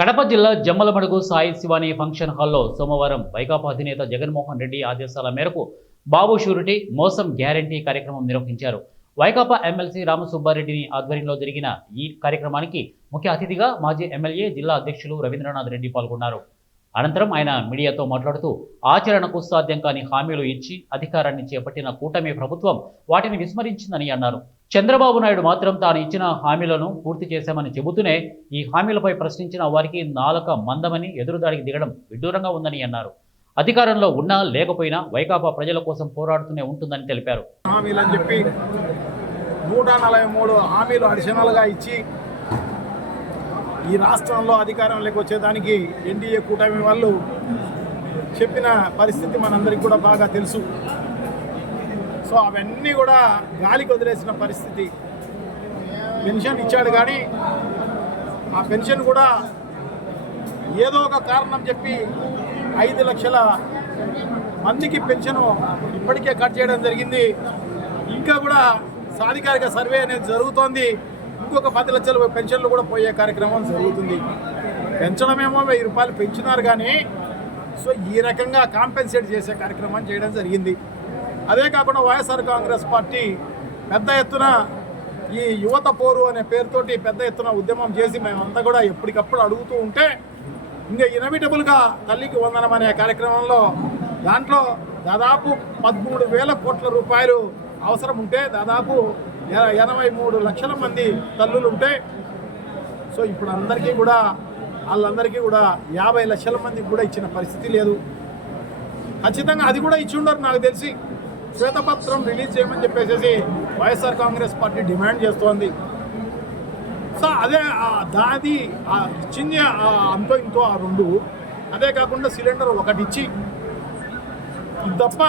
కడప జిల్లా జమ్మలమడుగు సాయి శివాని ఫంక్షన్ హాల్లో సోమవారం వైకాపా అధినేత జగన్మోహన్ రెడ్డి ఆదేశాల మేరకు బాబు షూరిటీ మోసం గ్యారంటీ కార్యక్రమం నిర్వహించారు. వైకాపా ఎమ్మెల్సీ రామసుబ్బారెడ్డిని ఆధ్వర్యంలో జరిగిన ఈ కార్యక్రమానికి ముఖ్య అతిథిగా మాజీ ఎమ్మెల్యే జిల్లా అధ్యక్షులు రవీంద్రనాథ్ రెడ్డి పాల్గొన్నారు. అనంతరం ఆయన మీడియాతో మాట్లాడుతూ ఆచరణకు సాధ్యం కాని హామీలు ఇచ్చి అధికారాన్ని చేపట్టిన కూటమి ప్రభుత్వం వాటిని విస్మరించిందని అన్నారు. చంద్రబాబు నాయుడు మాత్రం తాను ఇచ్చిన హామీలను పూర్తి చేశామని చెబుతూనే ఈ హామీలపై ప్రశ్నించిన వారికి నాలుక మందమని ఎదురుదాడికి దిగడం విడ్డూరంగా ఉందని అన్నారు. అధికారంలో ఉన్నా లేకపోయినా వైకాపా ప్రజల కోసం పోరాడుతూనే ఉంటుందని తెలిపారు. హామీలని చెప్పి 143 హామీలు అడిషనల్గా ఇచ్చి ఈ రాష్ట్రంలో అధికారంలోకి వచ్చేదానికి ఎన్డీఏ కూటమి వాళ్ళు చెప్పిన పరిస్థితి మనందరికీ కూడా బాగా తెలుసు. సో అవన్నీ కూడా గాలికి వదిలేసిన పరిస్థితి. పెన్షన్ ఇచ్చాడు కానీ ఆ పెన్షన్ కూడా ఏదో ఒక కారణం చెప్పి 5 లక్షల మందికి పెన్షన్ ఇప్పటికే కట్ చేయడం జరిగింది. ఇంకా కూడా సాధికారిక సర్వే అనేది జరుగుతోంది. ఇంకొక 10 లక్షల పెన్షన్లు కూడా పోయే కార్యక్రమం జరుగుతుంది. పెంచడమేమో 1000 రూపాయలు పెంచున్నారు కానీ సో ఈ రకంగా కాంపెన్సేట్ చేసే కార్యక్రమం చేయడం జరిగింది. అదే కాకుండా వైఎస్ఆర్ కాంగ్రెస్ పార్టీ పెద్ద ఎత్తున ఈ యువత పోరు అనే పేరుతోటి పెద్ద ఎత్తున ఉద్యమం చేసి మేమంతా కూడా ఎప్పటికప్పుడు అడుగుతూ ఉంటే ఇంకా ఇన్ఎవిటబుల్గా తల్లికి వందనం అనే కార్యక్రమంలో దాంట్లో దాదాపు 13,000 కోట్ల రూపాయలు అవసరం ఉంటే దాదాపు 83 లక్షల మంది తల్లులు ఉంటే సో ఇప్పుడు అందరికీ కూడా వాళ్ళందరికీ కూడా 50 లక్షల మందికి కూడా ఇచ్చిన పరిస్థితి లేదు. ఖచ్చితంగా అది కూడా ఇచ్చి ఉండరు నాకు తెలిసి. శ్వేతపత్రం రిలీజ్ చేయమని చెప్పేసి వైఎస్ఆర్ కాంగ్రెస్ పార్టీ డిమాండ్ చేస్తోంది. సో అదే దాది ఇచ్చింది అంతో ఇంతో ఆ 2. అదే కాకుండా సిలిండర్ ఒకటి ఇచ్చి తప్ప